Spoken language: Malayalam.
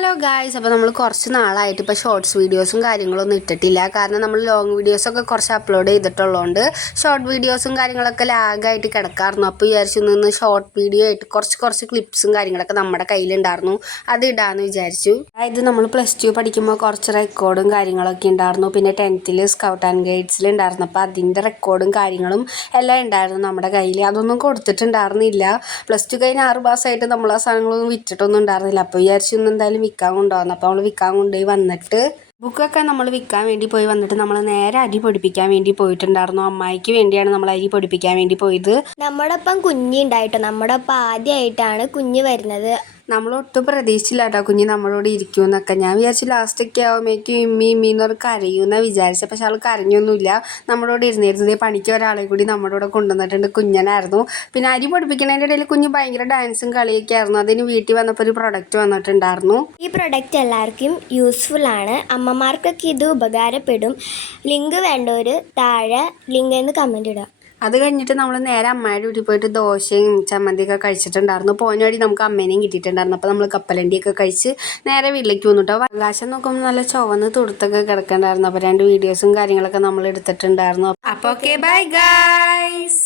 ഹലോ ഗായ്സ്, അപ്പോൾ നമ്മൾ കുറച്ച് നാളായിട്ട് ഇപ്പോൾ ഷോർട്സ് വീഡിയോസും കാര്യങ്ങളൊന്നും ഇട്ടിട്ടില്ല. കാരണം നമ്മൾ ലോങ് വീഡിയോസൊക്കെ കുറച്ച് അപ്ലോഡ് ചെയ്തിട്ടുള്ളതുകൊണ്ട് ഷോർട്ട് വീഡിയോസും കാര്യങ്ങളൊക്കെ ലാഗായിട്ട് കിടക്കാറുണ്ട്. അപ്പോൾ വിചാരിച്ചു നിന്ന് ഷോർട്ട് വീഡിയോ ആയിട്ട് കുറച്ച് ക്ലിപ്സും കാര്യങ്ങളൊക്കെ നമ്മുടെ കയ്യിലുണ്ടായിരുന്നു, അത് ഇടാമെന്ന് വിചാരിച്ചു. അതായത് നമ്മൾ +2 പഠിക്കുമ്പോൾ കുറച്ച് റെക്കോർഡും കാര്യങ്ങളൊക്കെ ഉണ്ടായിരുന്നു. പിന്നെ 10th സ്കൗട്ട് ആൻഡ് ഗൈഡ്സിൽ ഉണ്ടായിരുന്നു. അപ്പോൾ അതിൻ്റെ റെക്കോർഡും കാര്യങ്ങളും എല്ലാം ഉണ്ടായിരുന്നു നമ്മുടെ കയ്യിൽ. അതൊന്നും കൊടുത്തിട്ടുണ്ടായിരുന്നില്ല. +2 കഴിഞ്ഞ് 6 മാസമായിട്ട് നമ്മൾ ആ സാധനങ്ങളൊന്നും വിറ്റിട്ടൊന്നും ഉണ്ടായിരുന്നില്ല. അപ്പോൾ വിചാരിച്ചു എന്തായാലും വിൽക്കാൻ കൊണ്ടുവന്നു. അപ്പോൾ നമ്മൾ വിൽക്കാൻ കൊണ്ടുപോയി വന്നിട്ട് ബുക്കൊക്കെ നമ്മൾ വിൽക്കാൻ വേണ്ടി പോയി വന്നിട്ട് നമ്മൾ നേരെ അരി പൊടിപ്പിക്കാൻ വേണ്ടി പോയിട്ടുണ്ടായിരുന്നു. അമ്മായിക്ക് വേണ്ടിയാണ് നമ്മൾ അരി പൊടിപ്പിക്കാൻ വേണ്ടി പോയത്. നമ്മുടെ ഒപ്പം കുഞ്ഞുണ്ടായിട്ടോ, നമ്മുടെ ഒപ്പം ആദ്യമായിട്ടാണ് കുഞ്ഞ് വരുന്നത്. നമ്മളൊട്ടും പ്രതീക്ഷിച്ചില്ല കേട്ടോ കുഞ്ഞ് നമ്മളോട് ഇരിക്കുമെന്നൊക്കെ. ഞാൻ വിചാരിച്ചു ലാസ്റ്റൊക്കെ ആവുമ്പോഴേക്കും ഇമ്മീന്ന് പറഞ്ഞ് കരയുമെന്നാണ് വിചാരിച്ചത്. പക്ഷെ അവൾ കരഞ്ഞൊന്നുമില്ല, നമ്മളോട് ഇരുന്നിരുന്നത്. പണിക്ക് ഒരാളെ കൂടി നമ്മുടെ കൂടെ കൊണ്ടുവന്നിട്ടുണ്ട്, കുഞ്ഞനായിരുന്നു. പിന്നെ അരി പൊടിപ്പിക്കുന്നതിൻ്റെ ഇടയിൽ കുഞ്ഞ് ഭയങ്കര ഡാൻസും കളിയൊക്കെ ആയിരുന്നു. അതിന് വീട്ടിൽ വന്നപ്പോൾ ഒരു പ്രൊഡക്റ്റ് വന്നിട്ടുണ്ടായിരുന്നു. ഈ പ്രൊഡക്റ്റ് എല്ലാവർക്കും യൂസ്ഫുൾ ആണ്, അമ്മമാർക്കൊക്കെ ഇത് ഉപകാരപ്പെടും. ലിങ്ക് വേണ്ടവർ താഴെ ലിങ്ക് എന്ന് കമൻറ്റ് ഇടുക. അത് കഴിഞ്ഞിട്ട് നമ്മൾ നേരെ അമ്മയുടെ വീട്ടിൽ പോയിട്ട് ദോശയും ചമ്മന്തിയൊക്കെ കഴിച്ചിട്ടുണ്ടായിരുന്നു. പോയ വഴി നമുക്ക് അമ്മേനെയും കിട്ടിയിട്ടുണ്ടായിരുന്നു. അപ്പോൾ നമ്മൾ കപ്പലണ്ടിയൊക്കെ കഴിച്ച് നേരെ വീട്ടിലേക്ക് വന്നു കേട്ടോ. ആകാശം നോക്കുമ്പോൾ നല്ല ചുവന്ന് തുടുത്തൊക്കെ കിടക്കണ്ടായിരുന്നു. അപ്പോൾ 2 വീഡിയോസും കാര്യങ്ങളൊക്കെ നമ്മൾ എടുത്തിട്ടുണ്ടായിരുന്നു. അപ്പോൾ ഓക്കെ, ബൈ ഗൈസ്.